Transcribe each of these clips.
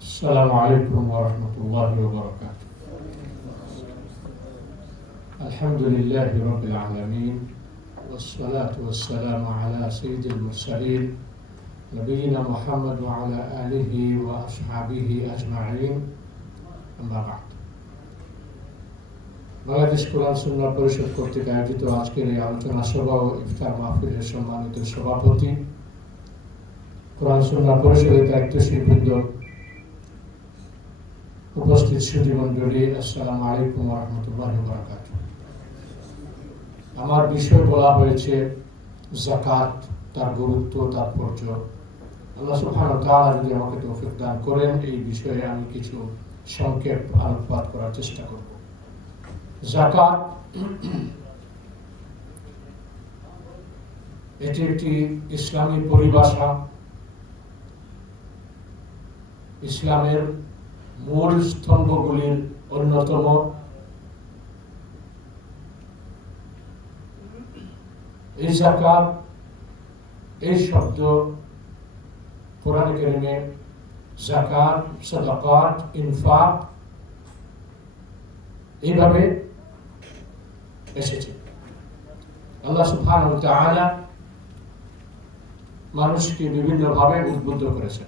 السلام عليكم ورحمة الله وبركاته الحمد لله رب العالمين والصلاة والسلام على سيد المرسلين نبينا محمد وعلى آله وأصحابه أجمعين أما بعد বাংলাদেশ কোরআন সুন্নাহ পরিষদ কর্তৃক আয়োজিত আজকের এই আলোচনা সভা ও ইফতার মাহফিলের সম্মানিত সভাপতি উপস্থিত আসসালাম আলাইকুম রহমতুল্লাহ বারাকাত আমার বিষয় বলা হয়েছে জাকাত তার গুরুত্ব, তাৎপর্য। আল্লাহ ওয়া তাআলা যদি আমাকে তৌফিক দান করেন, এই বিষয়ে আমি কিছু সংক্ষেপ আলোকপাত করার চেষ্টা করব। জাকাত এটি একটি ইসলামী পরিভাষা। ইসলামের মূল স্তম্ভগুলির অন্যতম। এই জাকাত এই শব্দ কোরআন কারিমে জাকাত সাদাকাত, ইনফাক, এইভাবে এসেছে। আল্লাহ তাআলা মানুষকে বিভিন্নভাবে উদ্বুদ্ধ করেছেন।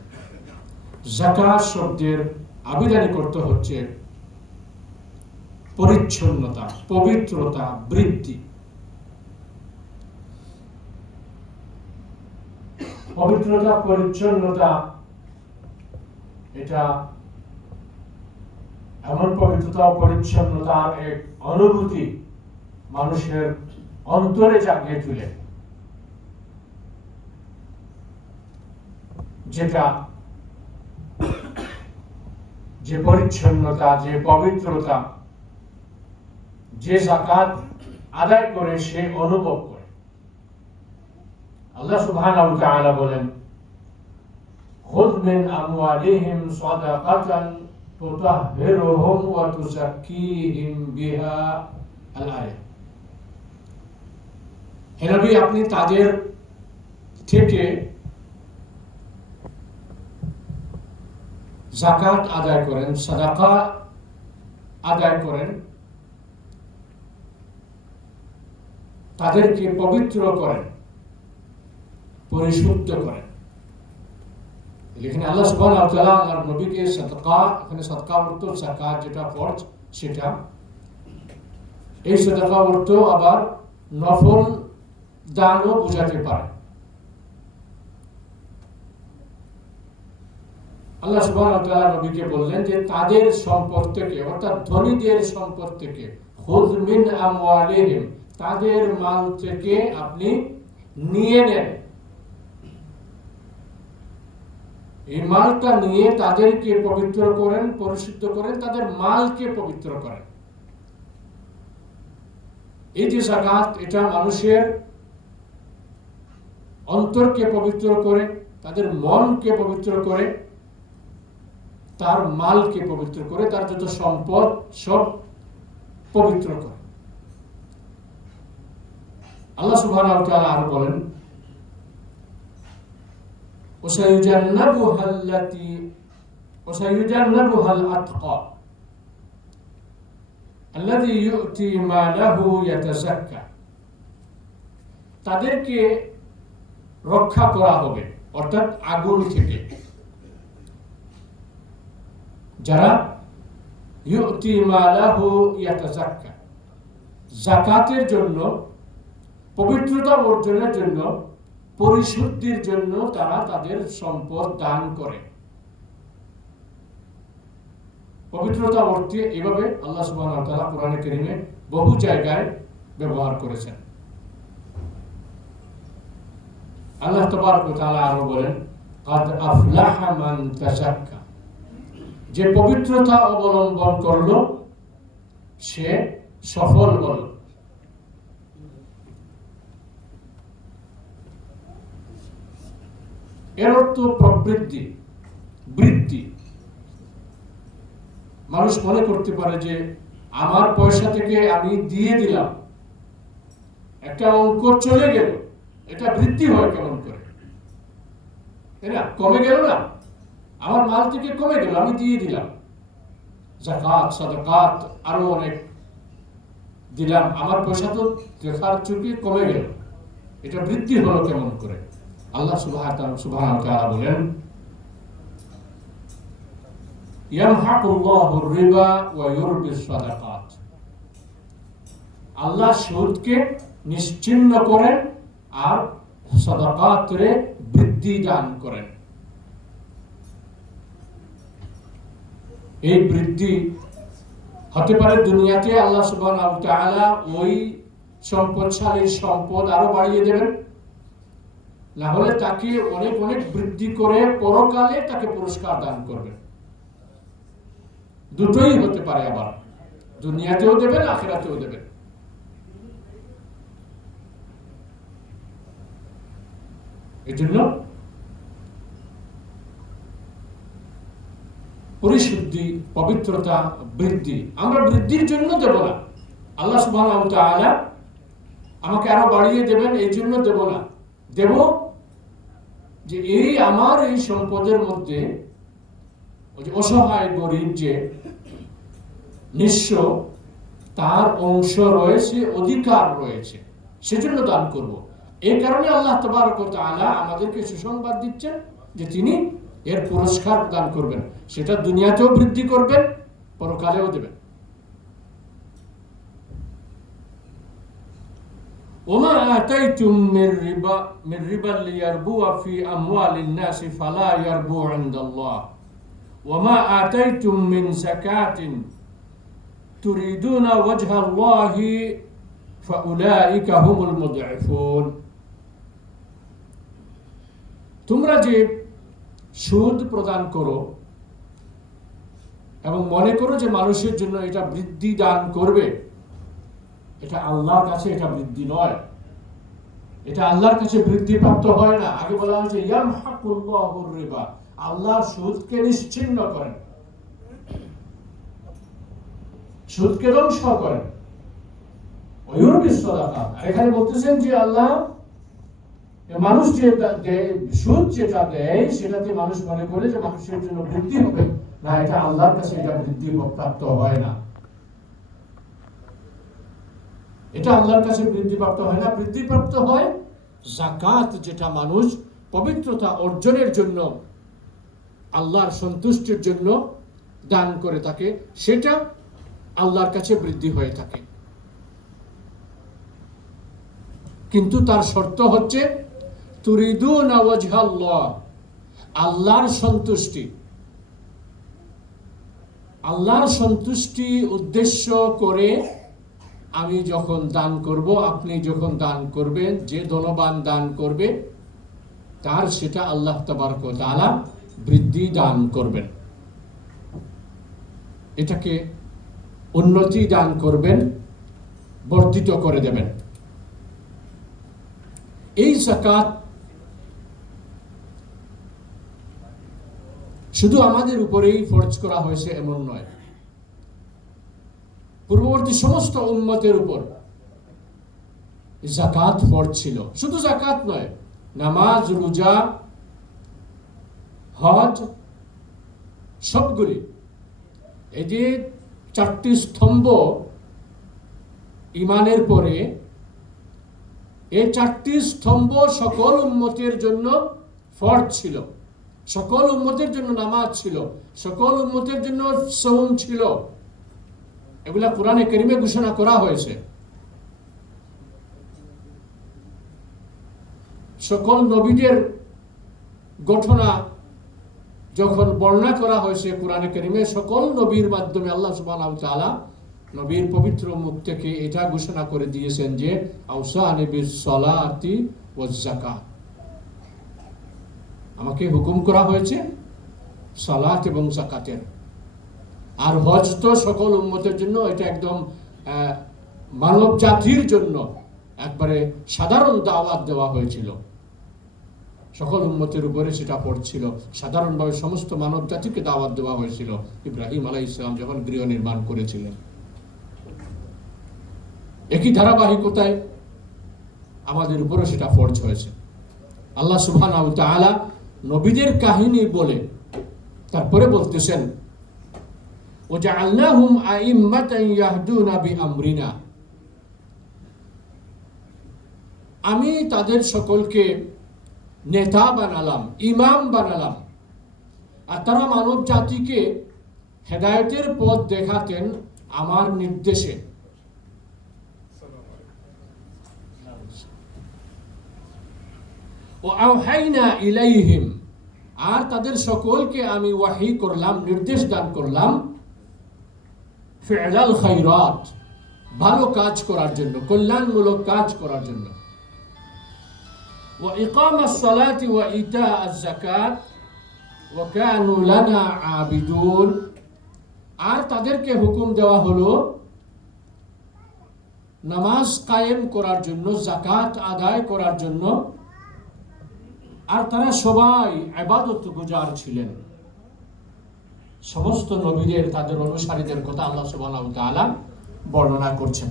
জাকাত শব্দের আবিধানিক অর্থ হচ্ছে পরিচ্ছন্নতা, পবিত্রতা, বৃদ্ধি। পবিত্রতা, পরিচ্ছন্নতা, এটা এমন পবিত্রতা পরিচ্ছন্নতার এক অনুভূতি মানুষের অন্তরে জাগিয়ে তুলে, যেটা যে পরিচ্ছন্নতা, যে পবিত্রতা, যে জাকাত আদায় করে সে অনুভব করে। আল্লাহ সুবহানাহু ওয়া তাআলা বলেন বিহা আল আয়াত হে নবী, আপনি তাদের থেকে জাকাত আদায় করেন, সাদাকা আদায় করেন, তাদেরকে পবিত্র করেন, পরিশুদ্ধ করেন। এখানে আল্লাহ ওয়া তাআলা নবীকে সাদকা, এখানে সাদকা অর্থ জাকাত যেটা ফরজ, সেটা। এই সাদকা অর্থ আবার নফল দানও বোঝাতে পারে। আল্লাহ তাআলা নবীকে বললেন যে তাদের সম্পদ থেকে অর্থাৎ ধনীদের সম্পদ থেকে মিন আমওয়ালিহিম, তাদের মাল থেকে আপনি নিয়ে নেন। এই মালটা নিয়ে তাদেরকে পবিত্র করেন, পরিশুদ্ধ করেন, তাদের মালকে পবিত্র করেন। এই যে জাকাত এটা মানুষের অন্তরকে পবিত্র করে, তাদের মনকে পবিত্র করে তার মালকে পবিত্র করে, তার যত সম্পদ সব পবিত্র করে। আল্লাহ সুবাহ আরও বলেন তাদেরকে রক্ষা করা হবে, অর্থাৎ আগুন থেকে। যারা ইউতি মালাহু ইয়াতাজাক্কা জাকাতের জন্য পবিত্রতা অর্জনের জন্য পরিশুদ্ধির জন্য তারা তাদের সম্পদ দান করে পবিত্রতা অর্থে এভাবে আল্লাহ সুবহানাহু ওয়া তাআলা কোরআনে কারীমে বহু জায়গায় ব্যবহার করেছেন আল্লাহ তাবারক ওয়া তাআলা আরো বলেন قد أفلح من تزكى যে পবিত্রতা অবলম্বন করল, সে সফল হল। এর অর্থ প্রবৃদ্ধি বৃদ্ধি মানুষ মনে করতে পারে যে, আমার পয়সা থেকে আমি দিয়ে দিলাম, একটা অঙ্ক চলে গেল, এটা বৃদ্ধি হয় কেমন করে? না, কমে গেল না? আমার মাল থেকে কমে গেল, আমি দিয়ে দিলাম। জাকাত সাদাকাত, আরও অনেক দিলাম। আমার পয়সা তো দেখার চোখে কমে গেল। এটা বৃদ্ধি হলো কেমন করে? আল্লাহ আল্লাহ সুদকে নিশ্চিন্ন করেন আর সদাকাতরে বৃদ্ধি দান করেন। এই বৃদ্ধি হতে পারে দুনিয়াতে আল্লাহ তাআলা ওই সম্পদশালীর সম্পদ আরও বাড়িয়ে দেবেন। না হলে তাকে অনেক অনেক বৃদ্ধি করে পরকালে তাকে পুরস্কার দান করবেন। দুটোই হতে পারে আবার। দুনিয়াতেও দেবেন, আখেরাতেও দেবেন। এজন্য পরিশুদ্ধি, পবিত্রতা, বৃদ্ধি। আমরা বৃদ্ধির জন্য দেব না। আল্লাহ তাআলা আমাকে আরও বাড়িয়ে দেবেন এই জন্য দেব না। দেব যে এই আমার এই সম্পদের মধ্যে অসহায় গরিব যে নিঃস্ব, তার অংশ রয়েছে, অধিকার রয়েছে, সেজন্য দান করব। এই কারণে আল্লাহ তবারক তাআলা আমাদেরকে সুসংবাদ দিচ্ছেন যে তিনি এর পুরস্কার দান করবেন সেটা দুনিয়াতেও বৃদ্ধি করবেন পরকালেও দেবেন وما آتيتم من ربا من ربا ليربو في أموال الناس فلا يربو عند الله وما آتيتم من زكاة تريدون وجه الله فأولئك هم المضعفون তোমরা যে সুদ প্রদান করো এবং মনে করো যে মানুষের জন্য এটা বৃদ্ধি দান করবে। এটা আল্লাহর কাছে এটা বৃদ্ধি নয়। এটা আল্লাহর কাছে বৃদ্ধি প্রাপ্ত হয় না। আগে বলা হয়েছে রিবা আল্লাহ সুদকে নিশ্চিন্ন করেন। সুদকে ধ্বংস করেন। এখানে বলতেছেন যে আল্লাহ মানুষ যে দেয় সুদ যেটা দেয় সেটাতে মানুষ মনে করে যে মানুষের জন্য বৃদ্ধি হবে। না, এটা আল্লাহর কাছে এটা বৃদ্ধি প্রাপ্ত হয় না। এটা আল্লাহর কাছে বৃদ্ধিপ্রাপ্ত হয় না। বৃদ্ধিপ্রাপ্ত হয় জাকাত যেটা মানুষ পবিত্রতা অর্জনের জন্য, আল্লাহর সন্তুষ্টির জন্য দান করে থাকে। সেটা আল্লাহর কাছে বৃদ্ধি হয়ে থাকে। কিন্তু তার শর্ত হচ্ছে তুরিদুন ওয়াজহাল্লাহ। আল্লাহর সন্তুষ্টি। আল্লাহর সন্তুষ্টি উদ্দেশ্য করে আমি যখন দান করব, আপনি যখন দান করবেন, যে ধনবান দান করবে, তার সেটা আল্লাহ তবারক তাআলা বৃদ্ধি দান করবেন। এটাকে উন্নতি দান করবেন, বর্ধিত করে দেবেন। এই জাকাত শুধু আমাদের উপরেই ফরজ করা হয়েছে এমন নয়। পূর্ববর্তী সমস্ত উন্মতের উপর জাকাত ফরজ ছিল। শুধু জাকাত নয়, নামাজ, রোজা, হজ, সবগুলি। এই যে চারটি স্তম্ভ ইমানের পরে, এই চারটি স্তম্ভ সকল উন্মতের জন্য ফরজ ছিল। সকল উন্মতের জন্য নামাজ ছিল, সকল উন্মতের জন্য সৌম ছিল। এগুলা কোরআনে কেরিমে ঘোষণা করা হয়েছে। সকল নবীদের ঘটনা যখন বর্ণনা করা হয়েছে কোরআনে কেরিমে, সকল নবীর মাধ্যমে আল্লাহ সুবাহ তাআলা নবীর পবিত্র মুখ থেকে এটা ঘোষণা করে দিয়েছেন যে সলাতি ও জাকাত আমাকে হুকুম করা হয়েছে সালাত এবং জাকাতের আর হজ তো সকল উন্মতের জন্য, এটা একদম মানব জাতির জন্য একবারে সাধারণ দাওয়াত দেওয়া হয়েছিল। সকল উন্মতের উপরে সেটা পড়ছিল। সাধারণভাবে সমস্ত মানব জাতিকে দাওয়াত দেওয়া হয়েছিল ইব্রাহিম আলাই ইসলাম যখন গৃহ নির্মাণ করেছিলেন। একই ধারাবাহিকতায় আমাদের উপরে সেটা ফরজ হয়েছে। আল্লাহ সুবহানাহু তাআলা নবীদের কাহিনী বলে। তারপরে বলতেছেন ও যে বিআমরিনা। আমি তাদের সকলকে নেতা বানালাম, ইমাম বানালাম। আর তারা মানব জাতিকে হেদায়েতের পথ দেখাতেন আমার নির্দেশে। ও আওহাইনা ইলাইহিম আর তাদের সকলকে আমি ওয়াহি করলাম নির্দেশ দান করলাম ফি'লাল খাইরাত ভালো কাজ করার জন্য কল্যাণমূলক কাজ করার জন্য وإقام الصلاة وإيتاء الزكاة وكانوا لنا عابدون আর তাদেরকে হুকুম দেওয়া হলো নামাজ কায়েম করার জন্য জাকাত আদায় করার জন্য আর তারা সবাই আবাদত গুজার ছিলেন। সমস্ত নবীদের, তাদের অনুসারীদের কথা আল্লাহ তাআলা বর্ণনা করছেন।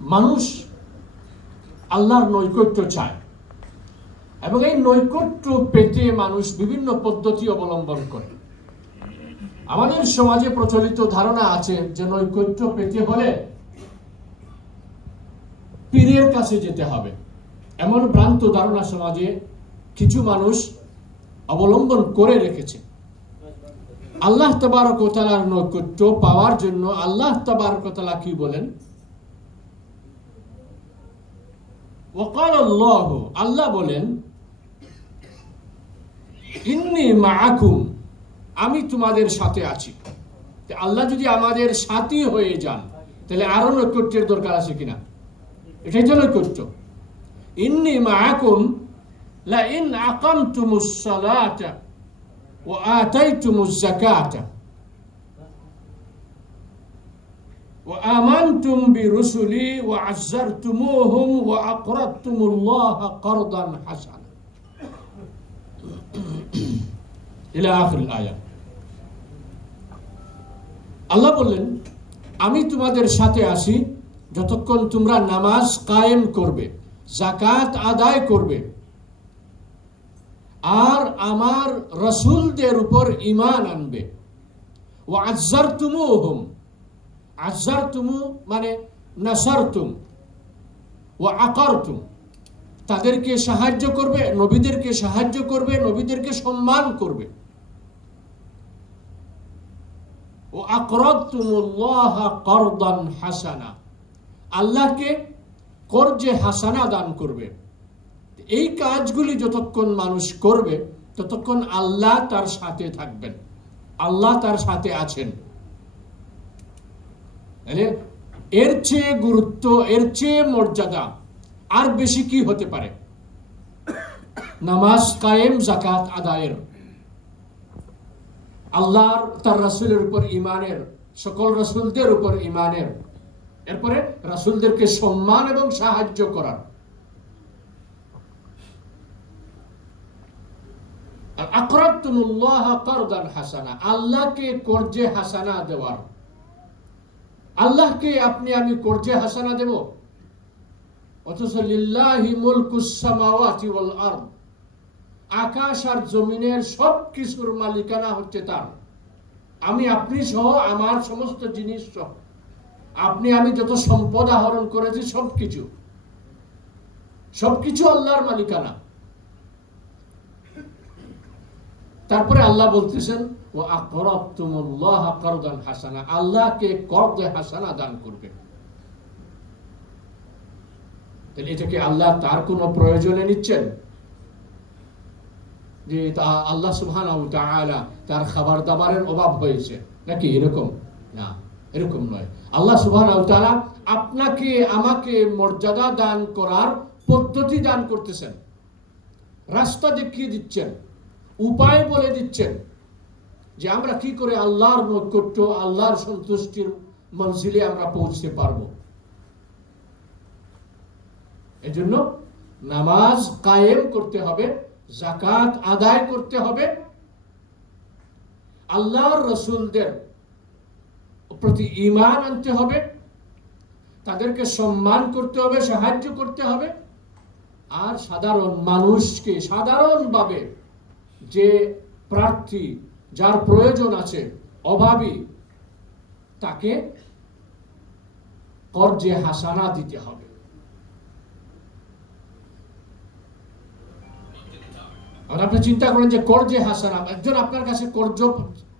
মানুষ আল্লাহর নৈকট্য চায় এবং এই নৈকট্য পেতে মানুষ বিভিন্ন পদ্ধতি অবলম্বন করে। আমাদের সমাজে প্রচলিত ধারণা আছে যে নৈকট্য পেতে হলে পীরের কাছে যেতে হবে। এমন ভ্রান্ত ধারণা সমাজে কিছু মানুষ অবলম্বন করে রেখেছে। আল্লাহ তবারকতালার নৈকট্য পাওয়ার জন্য আল্লাহ তবারকতালা কি বলেন? আল্লাহ বলেন, ইন্নি মাআকুম, আমি তোমাদের সাথে আছি। আল্লাহ যদি আমাদের সাথী হয়ে যান, তাহলে আরও নৈকট্যের দরকার আছে কিনা? এটাই তো নৈকট্য ইন্নি মাআকুম লা ইন আকামতুমুস সালাতা ওয়া আতাইতুমুজ যাকাতা وآمنتم برسلي وعزرتموهم وأقرضتم الله قرضا حسنا إلى آخر الآية আল্লাহ বললেন আমি তোমাদের সাথে আসি যতক্ষণ তোমরা নামাজ কায়েম করবে জাকাত আদায় করবে, আর আমার রসুলদের উপর ইমান আনবে। ও আজ্জার তুমু হুম আজার তুমু মানে নাসার তুম ও আকার তুম তাদেরকে সাহায্য করবে, নবীদেরকে সাহায্য করবে, নবীদেরকে সম্মান করবে। ও আকরদ তুমুল্লাহ করদান হাসানা আল্লাহকে কর্জে হাসানা দান করবে। এই কাজগুলি যতক্ষণ মানুষ করবে, ততক্ষণ আল্লাহ তার সাথে থাকবেন। আল্লাহ তার সাথে আছেন। এর চেয়ে গুরুত্ব, এর চেয়ে মর্যাদা আর বেশি কি হতে পারে? নামাজ কায়েম জাকাত আদায়ের। আল্লাহর তার রাসুলের উপর ইমানের সকল রাসুলদের উপর ইমানের এরপরে রাসুলদেরকে সম্মান এবং সাহায্য করার। হাসানা, আল্লাহকে কর্জে হাসানা দেওয়ার। আল্লাহকে আপনি আমি কর্জে হাসানা দেব? অথচ লিল্লাহি ওয়াল আরদ, আকাশ আর জমিনের সব কিছুর মালিকানা হচ্ছে তার। আমি আপনি সহ, আমার সমস্ত জিনিস সহ। আপনি, আমি যত সম্পদ আহরণ করেছি সব কিছু সবকিছু আল্লাহর মালিকানা। তারপরে আল্লাহ বলতেছেন ও হাসানা। আল্লাহকে করদে হাসানা দান করবে। তাহলে এটাকে আল্লাহ তার কোনো প্রয়োজনে নিচ্ছেন? যে তা আল্লাহ তাআলা তার খাবার দাবারের অভাব হয়েছে। নাকি এরকম? না, এরকম নয়। আল্লাহ সুবহানাহু তাআলা আপনাকে, আমাকে মর্যাদা দান করার পদ্ধতি দান করতেছেন। রাস্তা দেখিয়ে দিচ্ছেন, উপায় বলে দিচ্ছেন যে আমরা কি করে আল্লাহর নৈকট্য, আল্লাহর সন্তুষ্টির মঞ্জিলে আমরা পৌঁছতে পারব। এজন্য নামাজ কায়েম করতে হবে জাকাত আদায় করতে হবে। আল্লাহর রসুলদের প্রতি ইমান আনতে হবে, তাদেরকে সম্মান করতে হবে, সাহায্য করতে হবে। আর সাধারণ মানুষকে সাধারণভাবে যে প্রার্থী যার প্রয়োজন আছে, অভাবী, তাকে কর্জে হাসানা দিতে হবে। আর আপনি চিন্তা করেন যে কর্জে হাসানা, একজন আপনার কাছে কর্জ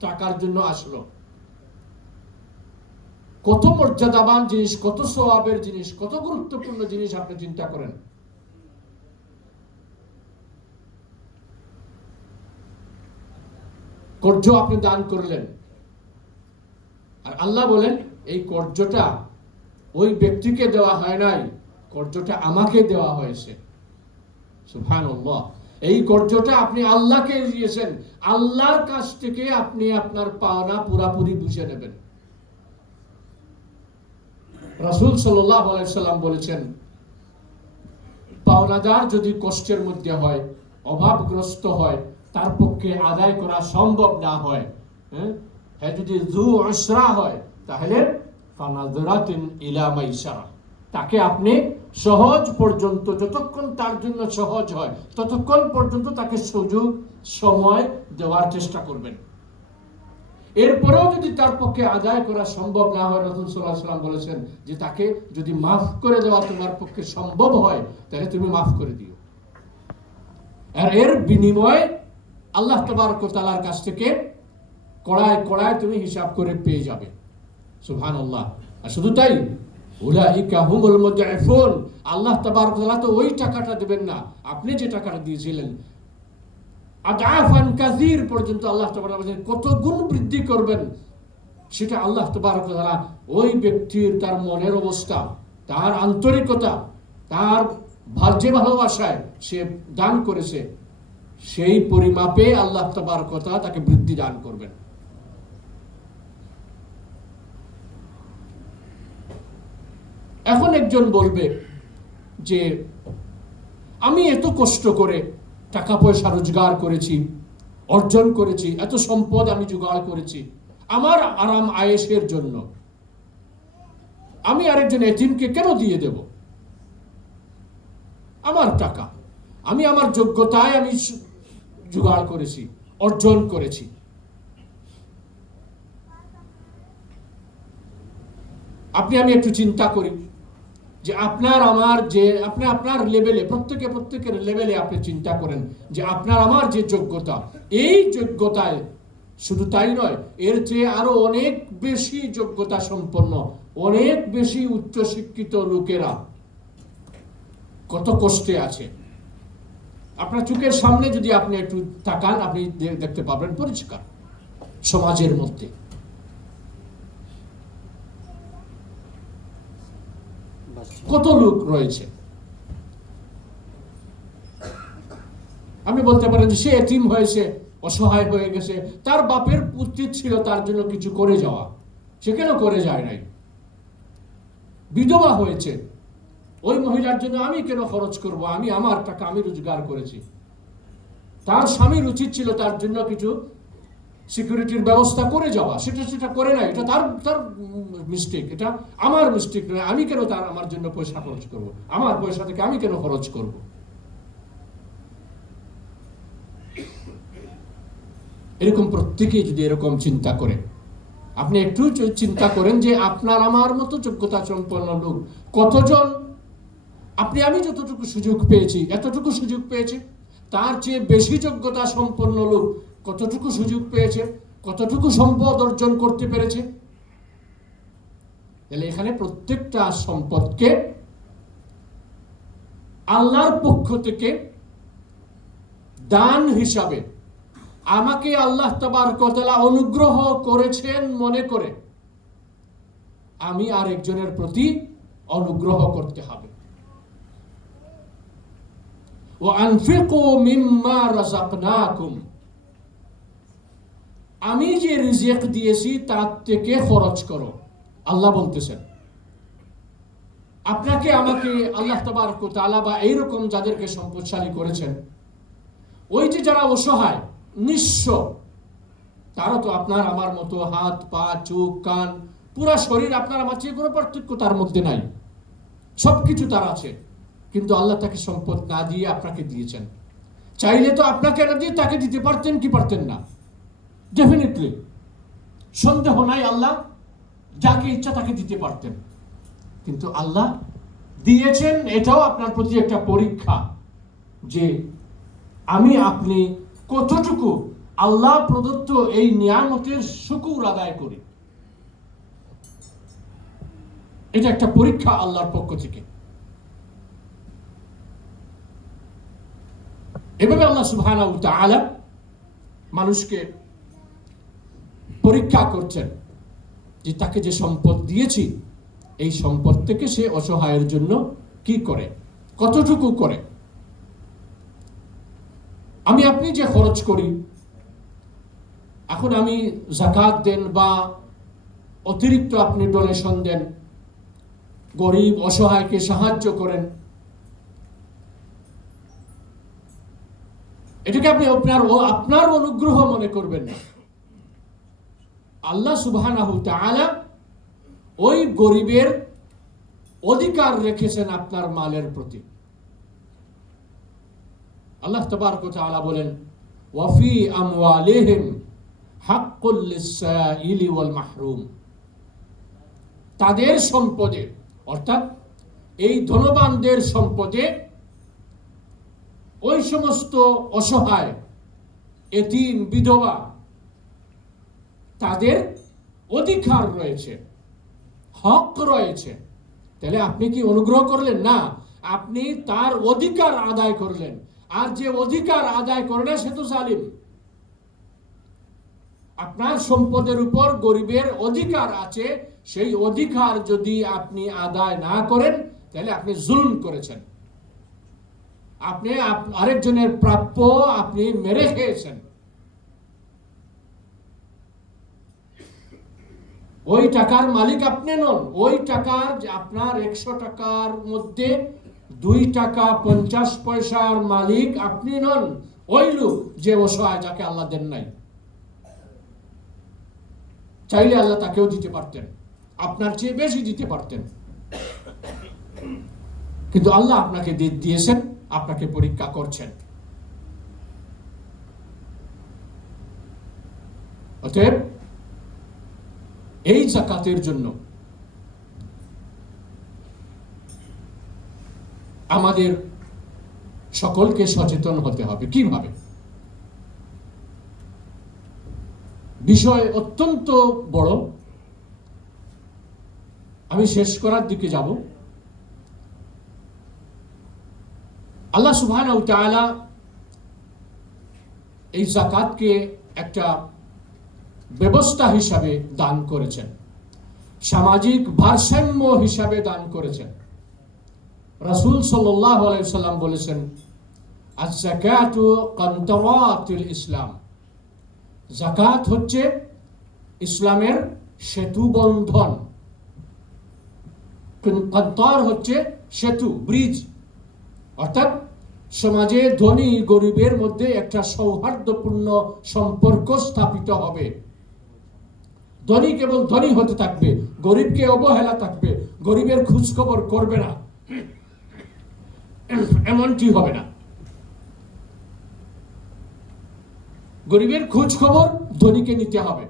টাকার জন্য আসলো। কত মর্যাদাবান জিনিস, কত সোয়াবের জিনিস, কত গুরুত্বপূর্ণ জিনিস আপনি চিন্তা করেন? কর্য আপনি দান করলেন। আর আল্লাহ বলেন, এই কর্জটা ওই ব্যক্তিকে দেওয়া হয় নাই কর্জটা আমাকে দেওয়া হয়েছে। এই কর্যটা আপনি আল্লাহকে দিয়েছেন। আল্লাহর কাছ থেকে আপনি আপনার পাওনা পুরাপুরি বুঝে নেবেন। রাসূল সাল্লাম বলেছেন, পাওনাদার যদি কষ্টের মধ্যে হয়, অভাবগ্রস্ত হয়, তার পক্ষে আদায় করা সম্ভব না হয় হ্যাঁ? যদি জু অসরা হয়, তাহলে তাকে আপনি সহজ পর্যন্ত, যতক্ষণ তার জন্য সহজ হয়, ততক্ষণ পর্যন্ত তাকে সুযোগ, সময় দেওয়ার চেষ্টা করবেন। এরপরেও যদি তার পক্ষে আদায় করা সম্ভব না হয়, রসুল সাল্লাহ সাল্লাম বলেছেন যে তাকে যদি মাফ করে দেওয়া তোমার পক্ষে সম্ভব হয়, তাহলে তুমি মাফ করে দিও। আর এর বিনিময়ে আল্লাহ তবারক কোতালার কাছ থেকে কড়ায় কড়ায় তুমি হিসাব করে পেয়ে যাবে। সুহান আল্লাহ আর শুধু তাই আল্লাহ তো ওই টাকাটা দেবেন না। আপনি যে টাকাটা দিয়েছিলেন আদাফান কাজির পর্যন্ত আল্লাহ তাবারক বলেন কত গুণ বৃদ্ধি করবেন? সেটা আল্লাহ তাবারক তাআলা ওই ব্যক্তির তার মনের অবস্থা, তার আন্তরিকতা, তার ভা- যে ভালোবাসায় সে দান করেছে। সেই পরিমাপে আল্লাহ তাবারক কথা তাকে বৃদ্ধি দান করবেন। এখন একজন বলবে যে, আমি এত কষ্ট করে টাকা পয়সা রোজগার করেছি, অর্জন করেছি, এত সম্পদ আমি জোগাড় করেছি, আমার আরাম আয়েসের জন্য। আমি আরেকজন এতিমকে কেন দিয়ে দেব? আমার টাকা। আমি আমার যোগ্যতায় আমি জোগাড় করেছি, অর্জন করেছি। আপনি আমি একটু চিন্তা করি। যে আপনার আমার যে, আপনি আপনার লেভেলে প্রত্যেকে, প্রত্যেকের লেভেলে আপনি চিন্তা করেন যে আপনার আমার যে যোগ্যতা, এই যোগ্যতায় শুধু তাই নয়, এর চেয়ে আরও অনেক বেশি যোগ্যতা সম্পন্ন, অনেক বেশি উচ্চশিক্ষিত লোকেরা কত কষ্টে আছে। আপনার চোখের সামনে যদি আপনি একটু তাকান, আপনি দেখতে পাবেন পরিষ্কার সমাজের মধ্যে। কত লোক রয়েছে? আপনি বলতে পারেন যে সে এতিম হয়েছে, অসহায় হয়ে গেছে, তার বাপের উচিত ছিল, তার জন্য কিছু করে যাওয়া। সে কেন করে যায় নাই? বিধবা হয়েছে। ওই মহিলার জন্য আমি কেন খরচ করব? আমি আমার টাকা আমি রোজগার করেছি। তার স্বামীর উচিত ছিল তার জন্য কিছু সিকিউরিটির ব্যবস্থা করে যাওয়া, সেটা সেটা করে নাই, এটা তার তার মিস্টেক এটা আমার মিস্টেক নয়, আমি কেন তার, আমার জন্য পয়সা খরচ করব? আমার পয়সা থেকে আমি কেন খরচ করব? এরকম প্রত্যেকেই যদি এরকম চিন্তা করে, আপনি একটু চিন্তা করেন যে আপনার আমার মতো যোগ্যতা সম্পন্ন লোক কতজন? আপনি, আমি যতটুকু সুযোগ পেয়েছি, এতটুকু সুযোগ পেয়েছি, তার চেয়ে বেশি যোগ্যতা সম্পন্ন লোক কতটুকু সুযোগ পেয়েছে, কতটুকু সম্পদ অর্জন করতে পেরেছে? তাহলে এখানে প্রত্যেকটা সম্পদকে আল্লাহর পক্ষ থেকে দান হিসাবে আমাকে আল্লাহ তাবার কতলা অনুগ্রহ করেছেন মনে করে আমি আর একজনের প্রতি অনুগ্রহ করতে হবে। ও আনফিকু মিম্মা রাযাকনাকুম। আমি যে রিজিক দিয়েছি, তার থেকে খরচ করো। আল্লাহ বলতেছেন। আপনাকে আমাকে আল্লাহ তাবারক ওয়া তাআলা বা এইরকম যাদেরকে সম্পদশালী করেছেন, ওই যে যারা অসহায়, নিঃস্ব, তারা তো আপনার আমার মতো হাত, পা, চোখ, কান, পুরা শরীর আপনার আমার চেয়ে কোনো পার্থক্য তার মধ্যে নাই। সব কিছু তার আছে। কিন্তু আল্লাহ তাকে সম্পদ না দিয়ে আপনাকে দিয়েছেন। চাইলে তো আপনাকে না দিয়ে তাকে দিতে পারতেন কি পারতেন না। ডেফিনেটলি সন্দেহ নাই আল্লাহ, যাকে ইচ্ছা তাকে দিতে পারতেন। কিন্তু আল্লাহ দিয়েছেন, এটাও আপনার প্রতি একটা পরীক্ষা যে আমি, আপনি কতটুকু আল্লাহ প্রদত্ত এই নিয়ামতের শুকুর আদায় করি। এটা একটা পরীক্ষা আল্লাহর পক্ষ থেকে। এভাবে আল্লাহ সুবহানাহু ওয়া তাআলা মানুষকে পরীক্ষা করছেন যে তাকে যে সম্পদ দিয়েছি, এই সম্পদ থেকে সে অসহায়ের জন্য কি করে? কতটুকু করে? আমি আপনি যে খরচ করি, এখন আমি জাকাত দেন বা অতিরিক্ত আপনি ডোনেশন দেন, গরিব অসহায়কে সাহায্য করেন, এটাকে আপনি আপনার আপনার অনুগ্রহ মনে করবেন না। আল্লাহ সুবহানাহু তাআলা ওই গরিবের অধিকার রেখেছেন আপনার মালের প্রতি। আল্লাহ তবারক ওয়া তাআলা বলেন ওয়াফি আমওয়ালিহিম হাক্কুল লিসাইলি ওয়াল মাহরুম। তাদের সম্পদে, অর্থাৎ এই ধনবানদের সম্পদে ওই সমস্ত অসহায়, এতিম, বিধবা তাদের অধিকার রয়েছে, হক রয়েছে। তাহলে আপনি কি অনুগ্রহ করলেন? না, আপনি তার অধিকার আদায় করলেন। আর যে অধিকার আদায় করে না, সে তো জালিম। আপনার সম্পদের উপর গরিবের অধিকার আছে, সেই অধিকার যদি আপনি আদায় না করেন, তাহলে আপনি জুলুম করেছেন। আপনি আরেকজনের প্রাপ্য আপনি মেরে খেয়েছেন। ওই টাকার মালিক আপনি নন। ওই টাকার আপনার একশো টাকার মধ্যে দুই টাকা পঞ্চাশ পয়সার মালিক আপনি নন। ওই লোক যে অসহায়, যাকে আল্লাহ দেন নাই। চাইলে আল্লাহ তাকেও দিতে পারতেন। আপনার চেয়ে বেশি দিতে পারতেন। কিন্তু আল্লাহ আপনাকে দিয়েছেন, আপনাকে পরীক্ষা করছেন। অতএব এই জাকাতের জন্য আমাদের সকলকে সচেতন হতে হবে। কীভাবে? বিষয় অত্যন্ত বড়। আমি শেষ করার দিকে যাব। আল্লাহ সুবহানাহু এই জাকাতকে একটা ব্যবস্থা হিসাবে দান করেছেন। সামাজিক ভারসাম্য হিসাবে দান করেছেন। রাসূল সাল্লাল্লাহু আলাইহি সাল্লাম বলেছেন ইসলাম। জাকাত হচ্ছে ইসলামের সেতু বন্ধন। কান্তার হচ্ছে সেতু, ব্রিজ। অর্থাৎ সমাজে ধনী গরিবের মধ্যে একটা সৌহার্দ্যপূর্ণ সম্পর্ক স্থাপিত হবে। ধনী কেবল ধনী হতে থাকবে, গরিবকে অবহেলা থাকবে, গরিবের খোঁজখবর করবে না। এমনটি হবে না। গরিবের খোঁজ খবর ধনীকে নিতে হবে।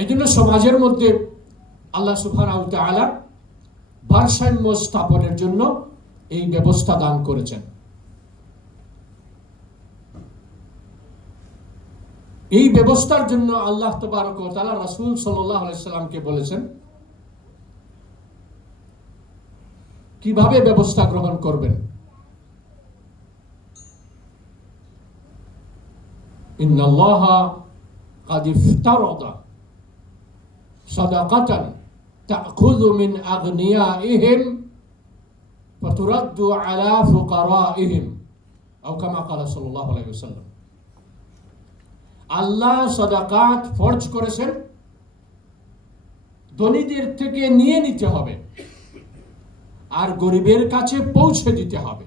এই জন্য সমাজের মধ্যে আল্লাহ সুবহানাহু ওয়া তাআলা ভারসাম্য স্থাপনের জন্য এই ব্যবস্থা দান করেছেন। এই ব্যবস্থার জন্য আল্লাহ তবারক ওয়া তাআলা রাসূল সাল্লাল্লাহু আলাইহি সাল্লামকে বলেছেন কিভাবে ব্যবস্থা গ্রহণ করবেন إن الله قد افترض صدقة تأخذ من أغنيائهم فترد على فقرائهم أو كما قال صلى الله عليه وسلم আল্লাহ সদাকাত ফরজ করেছেন। ধনীদের থেকে নিয়ে নিতে হবে। আর গরিবের কাছে পৌঁছে দিতে হবে।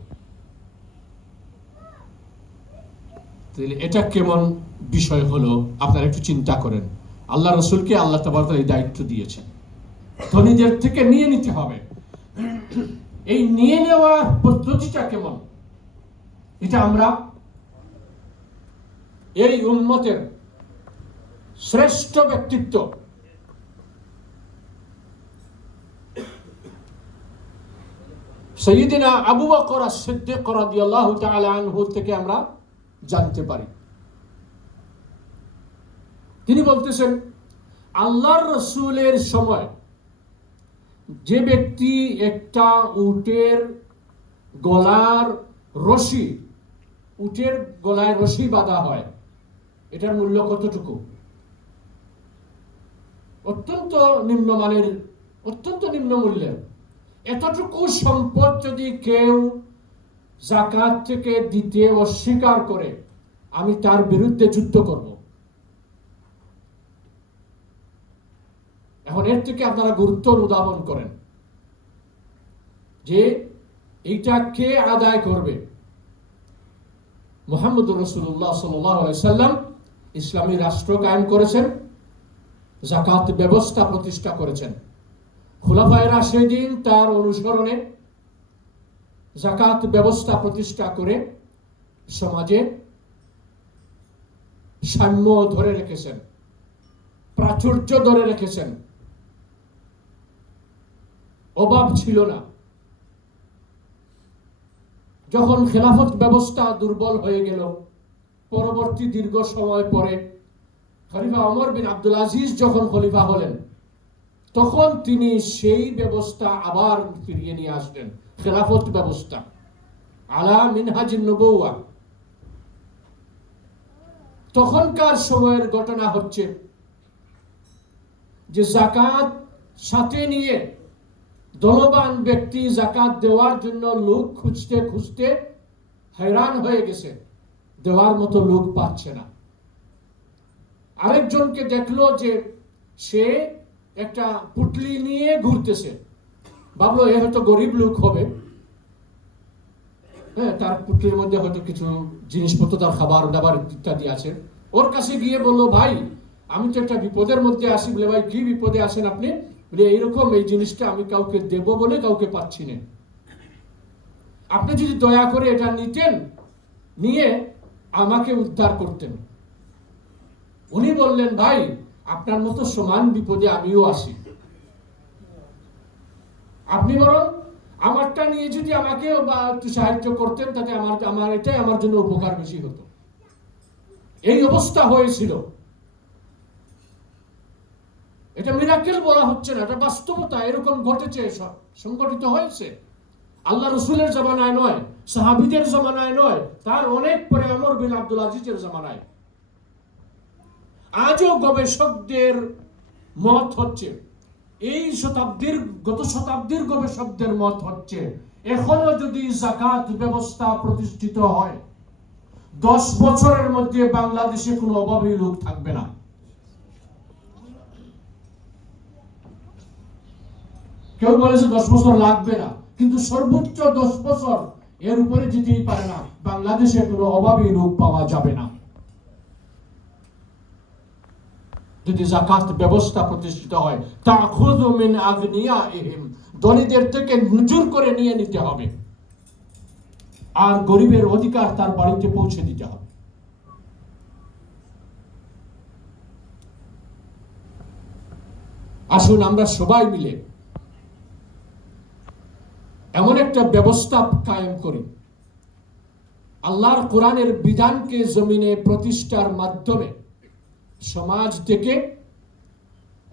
এটা কেমন বিষয় হলো? আপনারা একটু চিন্তা করেন। আল্লাহ রসুলকে আল্লাহ তাবারক এই দায়িত্ব দিয়েছেন। ধনীদের থেকে নিয়ে নিতে হবে। এই নিয়ে নেওয়ার পদ্ধতিটা কেমন? এটা আমরা এই উন্মতের শ্রেষ্ঠ ব্যক্তিত্ব সৈয়দিনা আবু বকর সিদ্দিক রাদিয়াল্লাহু তাআলা আনহু থেকে আমরা জানতে পারি। তিনি বলতেছেন, আল্লাহর রসুলের সময় যে ব্যক্তি একটা উটের গলার রশি, উটের গলায় রশি বাঁধা হয় এটার মূল্য কতটুকু? অত্যন্ত নিম্নমানের অত্যন্ত নিম্ন মূল্যের। এতটুকু সম্পদ যদি কেউ জাকাত থেকে দিতে অস্বীকার করে, আমি তার বিরুদ্ধে যুদ্ধ করব। এখন এর থেকে আপনারা গুরুত্ব অনুধাবন করেন যে এইটা কে আদায় করবে? মোহাম্মদ রসুল্লাহ সাল্লাম ইসলামী রাষ্ট্র কায়েম করেছেন জাকাত ব্যবস্থা প্রতিষ্ঠা করেছেন। খুলাফায়রা সেদিন তার অনুসরণে জাকাত ব্যবস্থা প্রতিষ্ঠা করে সমাজে সাম্য ধরে রেখেছেন, প্রাচুর্য ধরে রেখেছেন। অভাব ছিল না। যখন খেলাফত ব্যবস্থা দুর্বল হয়ে গেল পরবর্তী দীর্ঘ সময় পরে খলিফা অমর বিন আব্দুল আজিজ যখন খলিফা হলেন, তখন তিনি সেই ব্যবস্থা আবার ফিরিয়ে নিয়ে আসলেন, খেলাফত ব্যবস্থা। আলা মিনহাজ নবৌয়া তখনকার সময়ের ঘটনা হচ্ছে যে জাকাত সাথে নিয়ে ধনবান ব্যক্তি জাকাত দেওয়ার জন্য লোক খুঁজতে খুঁজতে হয়রান হয়ে গেছে। দেওয়ার মতো লোক পাচ্ছে না। আরেকজনকে দেখল যে সে একটা পুটলি নিয়ে ঘুরতেছে। ভাবলো, এ হয়তো গরিব লোক হবে। হ্যাঁ তার পুটলির মধ্যে হয়তো কিছু জিনিসপত্র, তার খাবার দাবার ইত্যাদি আছে। ওর কাছে গিয়ে বলল, ভাই, আমি তো একটা বিপদের মধ্যে আসি বলে, ভাই, কি বিপদে আসেন আপনি? বলে, এইরকম এই জিনিসটা আমি কাউকে দেব বলে কাউকে পাচ্ছি না। আপনি যদি দয়া করে এটা নিতেন, নিয়ে আমাকে উদ্ধার করতেন। উনি বললেন, ভাই, আপনার মতো সমান বিপদে আমিও আসি আপনি বরং আমারটা নিয়ে যদি আমাকে বা একটু সাহায্য করতেন, তাতে আমার আমার, এটাই আমার জন্য উপকার বেশি হতো। এই অবস্থা হয়েছিল। এটা মিরাকেল বলা হচ্ছে না, এটা বাস্তবতা, এরকম ঘটেছে সংগঠিত হয়েছে। আল্লাহ রসুলের জমানায় নয়, সাহাবিদের জমানায় নয়, তার অনেক পরে অমর বিন আব্দুল আজিজের জমানায়। আজও গবেষকদের মত হচ্ছে, এই শতাব্দীর, গত শতাব্দীর গবেষকদের মত হচ্ছে, এখনও যদি জাকাত ব্যবস্থা প্রতিষ্ঠিত হয়, দশ বছরের মধ্যে বাংলাদেশে কোনো অভাবী লোক থাকবে না। কেউ বলেছে দশ বছর লাগবে না। কিন্তু সর্বোচ্চ দশ বছর এর উপরে যেতেই পারে না। বাংলাদেশে কোনো অভাবী লোক পাওয়া যাবে না। যদি জাকাত ব্যবস্থা প্রতিষ্ঠিত হয় তা খুদ মিন আগনিয়া ধনীদের থেকে নজুর করে নিয়ে নিতে হবে। আর গরিবের অধিকার তার বাড়িতে পৌঁছে দিতে হবে। আসুন আমরা সবাই মিলে এমন একটা ব্যবস্থা কায়েম করি। আল্লাহর কোরআনের বিধানকে জমিনে প্রতিষ্ঠার মাধ্যমে সমাজ থেকে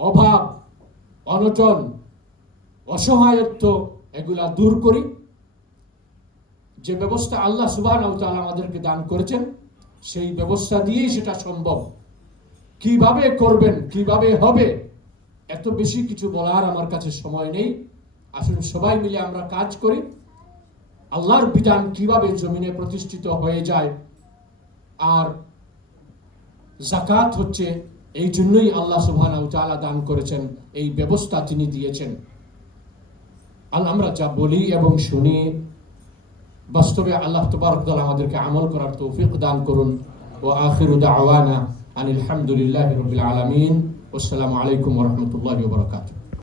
অভাব, অনটন, অসহায়ত্ব এগুলা দূর করি। যে ব্যবস্থা আল্লাহ সুবাহ আমাদেরকে দান করেছেন, সেই ব্যবস্থা দিয়েই সেটা সম্ভব। কীভাবে করবেন, কীভাবে হবে, এত বেশি কিছু বলার আমার কাছে সময় নেই। আসলে সবাই মিলে আমরা কাজ করি। আল্লাহর বিধান কীভাবে জমিনে প্রতিষ্ঠিত হয়ে যায়। আর জাকাত হচ্ছে এই জন্যই আল্লাহ সুবহানাহু দান করেছেন, এই ব্যবস্থা তিনি দিয়েছেন। আর আমরা যা বলি এবং শুনি, বাস্তবে আল্লাহ তোবার আমাদেরকে আমল করার তৌফিক দান করুন। ও আখির দাওয়ানা আনিল হামদুলিল্লাহি রবিল আলমিন। আসসালামু আলাইকুম ওয়া রাহমাতুল্লাহি